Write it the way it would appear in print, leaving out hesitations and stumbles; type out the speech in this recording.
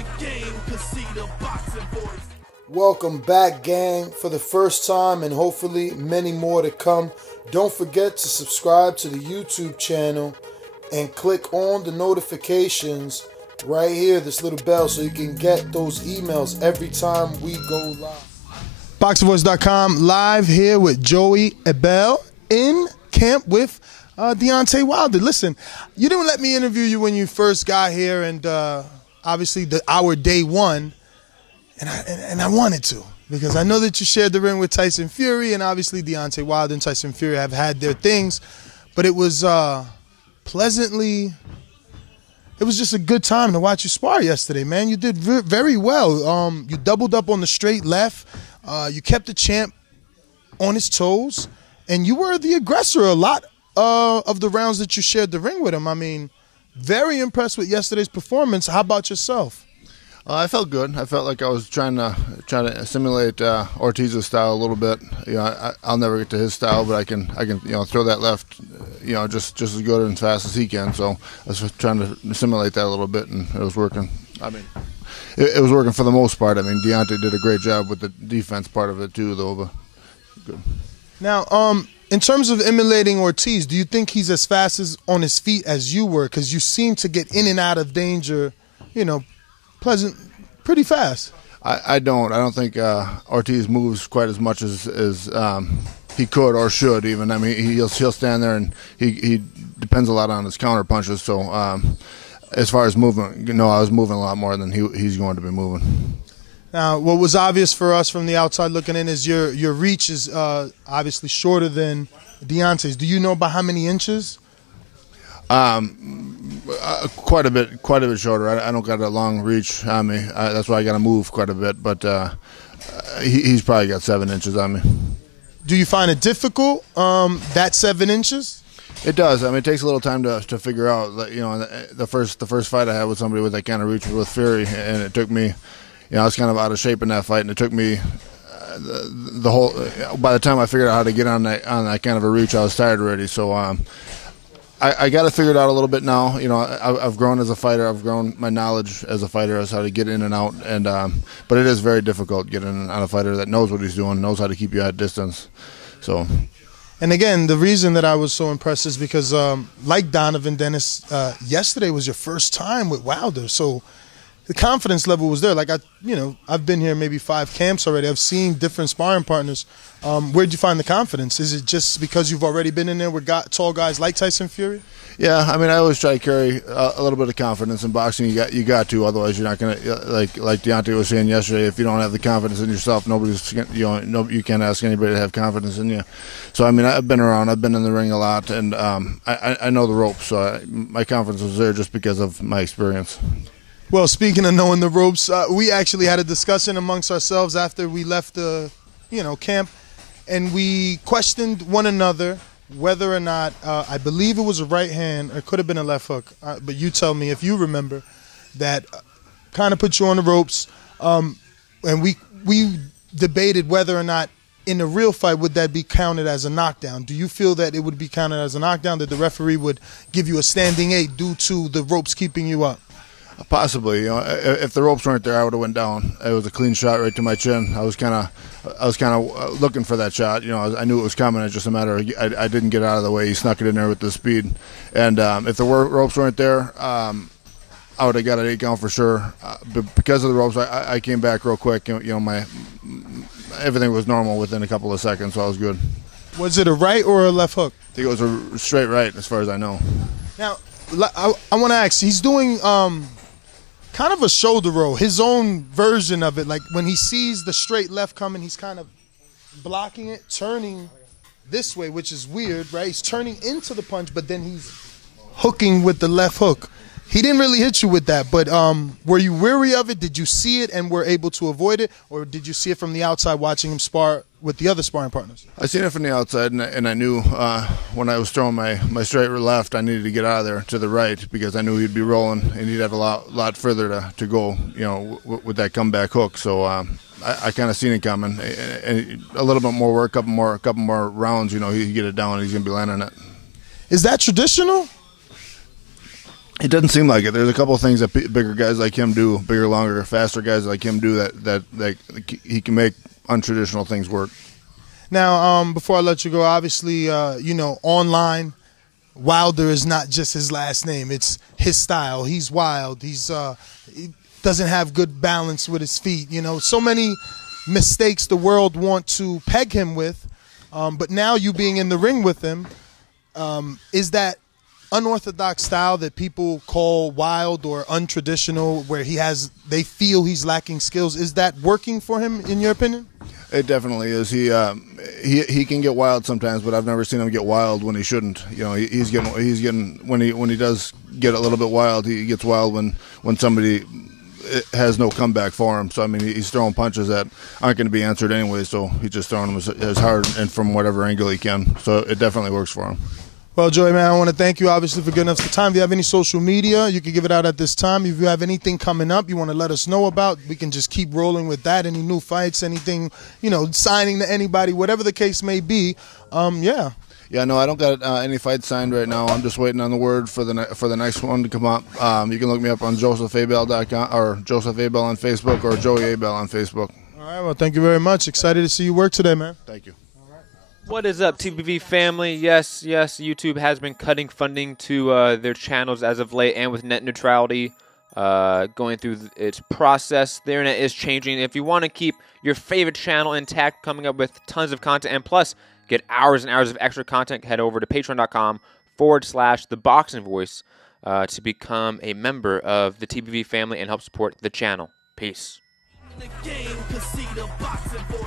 the game, cause see the boxing voice. Welcome back, gang, for the first time and hopefully many more to come. Don't forget to subscribe to the YouTube channel and click on the notifications right here, this little bell, so you can get those emails every time we go live. ThaBoxingvoice.com live here with Joey Abell in camp with Deontay Wilder. Listen, you didn't let me interview you when you first got here, and obviously our day one, and I wanted to, because I know that you shared the ring with Tyson Fury, and obviously Deontay Wilder and Tyson Fury have had their things, but it was it was just a good time to watch you spar yesterday, man. You did very well. You doubled up on the straight left. You kept the champ on his toes, and you were the aggressor a lot of the rounds that you shared the ring with him. I mean, very impressed with yesterday's performance. How about yourself? I felt good. I felt like I was trying to simulate Ortiz's style a little bit. You know, I'll never get to his style, but I can throw that left, just as good and fast as he can. So I was just trying to simulate that a little bit, and it was working. I mean, it was working for the most part. I mean, Deontay did a great job with the defense part of it too, though. But good. Now, in terms of emulating Ortiz, do you think he's as fast on his feet as you were? Because you seem to get in and out of danger, pretty fast. I don't think Ortiz moves quite as much as he could or should even. I mean, he'll stand there, and he depends a lot on his counter punches. So as far as movement, I was moving a lot more than he's going to be moving. Now, what was obvious for us from the outside looking in is your reach is obviously shorter than Deontay's. Do you know by how many inches? Quite a bit shorter. I don't got a long reach on me. That's why I got to move quite a bit. But he's probably got 7 inches on me. Do you find it difficult, that 7 inches? It does. I mean, it takes a little time to figure out. The first fight I had with somebody with that kind of reach was with Fury, and it took me. I was kind of out of shape in that fight, and it took me the whole. By the time I figured out how to get on that kind of a reach, I was tired already. So I got to figure it out a little bit now. I've grown as a fighter. I've grown my knowledge as a fighter as how to get in and out. And but it is very difficult getting on a fighter that knows what he's doing, knows how to keep you at distance. So. And again, the reason that I was so impressed is because, like Donovan Dennis, yesterday was your first time with Wilder, so the confidence level was there. Like I've been here maybe 5 camps already. I've seen different sparring partners. Where'd you find the confidence? Is it just because you've already been in there with tall guys like Tyson Fury? Yeah, I mean, I always try to carry a little bit of confidence in boxing. You got to, otherwise you're not gonna like Deontay was saying yesterday. If you don't have the confidence in yourself, you can't ask anybody to have confidence in you. So I mean, I've been around, I've been in the ring a lot, and I know the ropes. So my confidence was there just because of my experience. Well, speaking of knowing the ropes, we actually had a discussion amongst ourselves after we left the camp, and we questioned one another whether or not, I believe it was a right hand, or it could have been a left hook, but you tell me if you remember, that kind of put you on the ropes, and we debated whether or not in a real fight would that be counted as a knockdown. Do you feel that it would be counted as a knockdown, that the referee would give you a standing 8 due to the ropes keeping you up? Possibly, if the ropes weren't there, I would have went down. It was a clean shot right to my chin. I was kind of looking for that shot. I knew it was coming. It's just a matter of I didn't get out of the way. He snuck it in there with the speed. And if the ropes weren't there, I would have got an 8 count for sure. But because of the ropes, I came back real quick. Everything was normal within a couple of seconds, so I was good. Was it a right or a left hook? I think it was a straight right, as far as I know. Now, I want to ask. He's doing kind of a shoulder roll, his own version of it. Like when he sees the straight left coming, he's kind of blocking it, turning this way, which is weird, right? He's turning into the punch, but then he's hooking with the left hook. He didn't really hit you with that, but were you weary of it? Did you see it and were able to avoid it, or did you see it from the outside watching him spar with the other sparring partners? I seen it from the outside, and I knew when I was throwing my straight left, I needed to get out of there to the right because I knew he'd be rolling and he'd have a lot further to go, with that comeback hook. So I kind of seen it coming, and a little bit more work, couple more rounds, he'd get it down and he's gonna be landing it. Is that traditional? It doesn't seem like it. There's a couple of things that bigger guys like him do, bigger, longer, faster guys like him do that he can make untraditional things work. Now, before I let you go, obviously, you know, online, Wilder is not just his last name. It's his style. He's wild. He doesn't have good balance with his feet. You know, so many mistakes the world want to peg him with. But now you being in the ring with him, is that unorthodox style that people call wild or untraditional, where they feel he's lacking skills, is that working for him in your opinion? It definitely is. He can get wild sometimes, but I've never seen him get wild when he shouldn't. You know, he's getting when he does get a little bit wild, he gets wild when somebody has no comeback for him. So I mean, he's throwing punches that aren't going to be answered anyway. So he's just throwing them as hard and from whatever angle he can. So it definitely works for him. Well, Joey, man, I want to thank you, obviously, for giving us the time. If you have any social media, you can give it out at this time. If you have anything coming up you want to let us know about, we can just keep rolling with that. Any new fights, anything, you know, signing to anybody, whatever the case may be, yeah. Yeah, no, I don't got any fights signed right now. I'm just waiting on the word for the next one to come up. You can look me up on josephabell.com or Joseph Abell on Facebook or Joey Abell on Facebook. All right, well, thank you very much. Excited to see you work today, man. Thank you. What is up, TBV family? Yes, YouTube has been cutting funding to their channels as of late, and with net neutrality going through its process, the internet is changing. If you want to keep your favorite channel intact, coming up with tons of content, and plus get hours and hours of extra content, head over to patreon.com/ThaBoxingVoice to become a member of the TBV family and help support the channel. Peace. In the game, 'cause see the boxing voice.